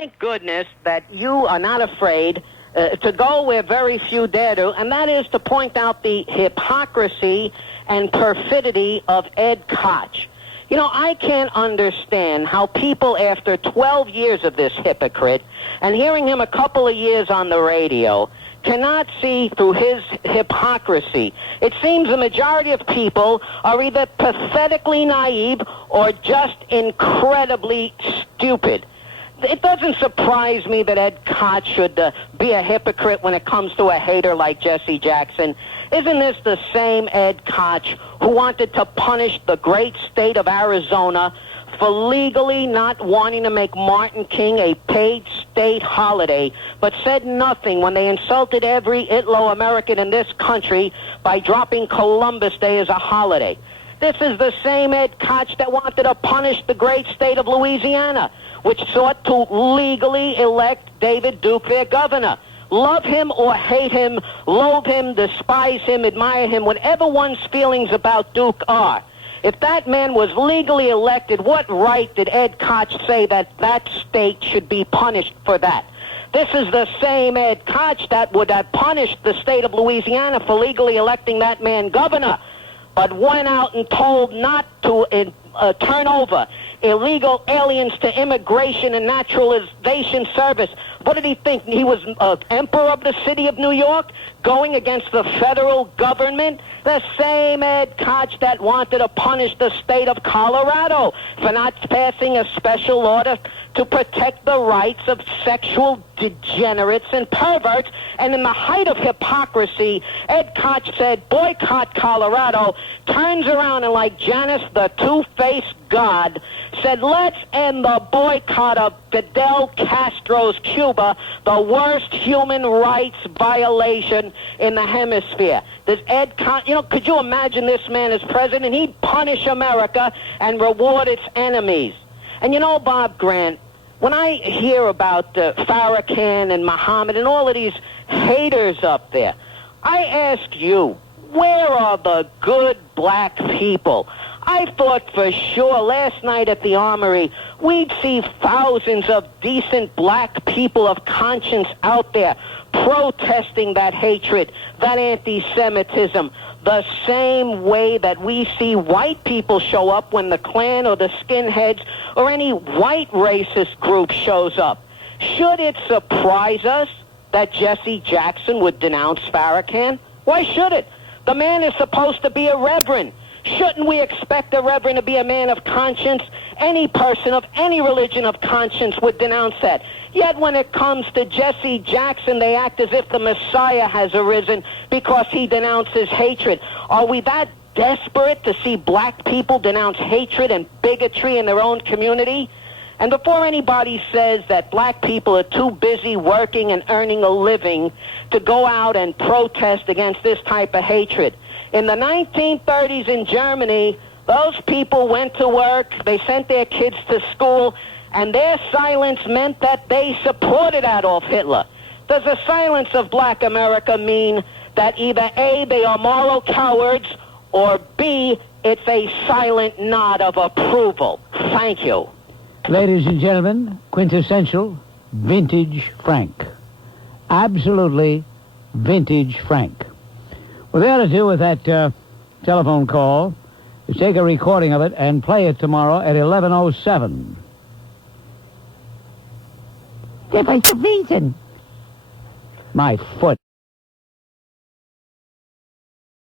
thank goodness that you are not afraid to go where very few dare to, and that is to point out the hypocrisy and perfidy of Ed Koch. You know, I can't understand how people, after 12 years of this hypocrite, and hearing him a couple of years on the radio, cannot see through his hypocrisy. It seems the majority of people are either pathetically naive or just incredibly stupid. It doesn't surprise me that Ed Koch should be a hypocrite when it comes to a hater like Jesse Jackson. Isn't this the same Ed Koch who wanted to punish the great state of Arizona for legally not wanting to make Martin King a paid state holiday, but said nothing when they insulted every Italo-American in this country by dropping Columbus Day as a holiday? This is the same Ed Koch that wanted to punish the great state of Louisiana, which sought to legally elect David Duke their governor. Love him or hate him, loathe him, despise him, admire him, whatever one's feelings about Duke are. If that man was legally elected, what right did Ed Koch say that that state should be punished for that? This is the same Ed Koch that would have punished the state of Louisiana for legally electing that man governor, but went out and told not to turn over illegal aliens to Immigration and Naturalization Service. What did he think? He was emperor of the city of New York, going against the federal government? The same Ed Koch that wanted to punish the state of Colorado for not passing a special order to protect the rights of sexual degenerates and perverts. And in the height of hypocrisy, Ed Koch said, boycott Colorado, turns around and, like Janus the two-faced god, said, let's end the boycott of Fidel Castro's Cuba, the worst human rights violation in the hemisphere. Does Ed Koch, could you imagine this man as president? He'd punish America and reward its enemies. And Bob Grant, when I hear about Farrakhan and Muhammad and all of these haters up there, I ask you, where are the good black people? I thought for sure last night at the Armory we'd see thousands of decent black people of conscience out there protesting that hatred, that anti-Semitism, the same way that we see white people show up when the Klan or the skinheads or any white racist group shows up. Should it surprise us that Jesse Jackson would denounce Farrakhan? Why should it? The man is supposed to be a reverend. Shouldn't we expect a reverend to be a man of conscience? Any person of any religion of conscience would denounce that. Yet when it comes to Jesse Jackson, they act as if the Messiah has arisen because he denounces hatred. Are we that desperate to see black people denounce hatred and bigotry in their own community? And before anybody says that black people are too busy working and earning a living to go out and protest against this type of hatred, in the 1930s in Germany, those people went to work, they sent their kids to school, and their silence meant that they supported Adolf Hitler. Does the silence of black America mean that either A, they are moral cowards, or B, it's a silent nod of approval? Thank you. Ladies and gentlemen, Quintessential Vintage Frank. Absolutely Vintage Frank. What they ought to do with that telephone call is take a recording of it and play it tomorrow at 11:07. My foot.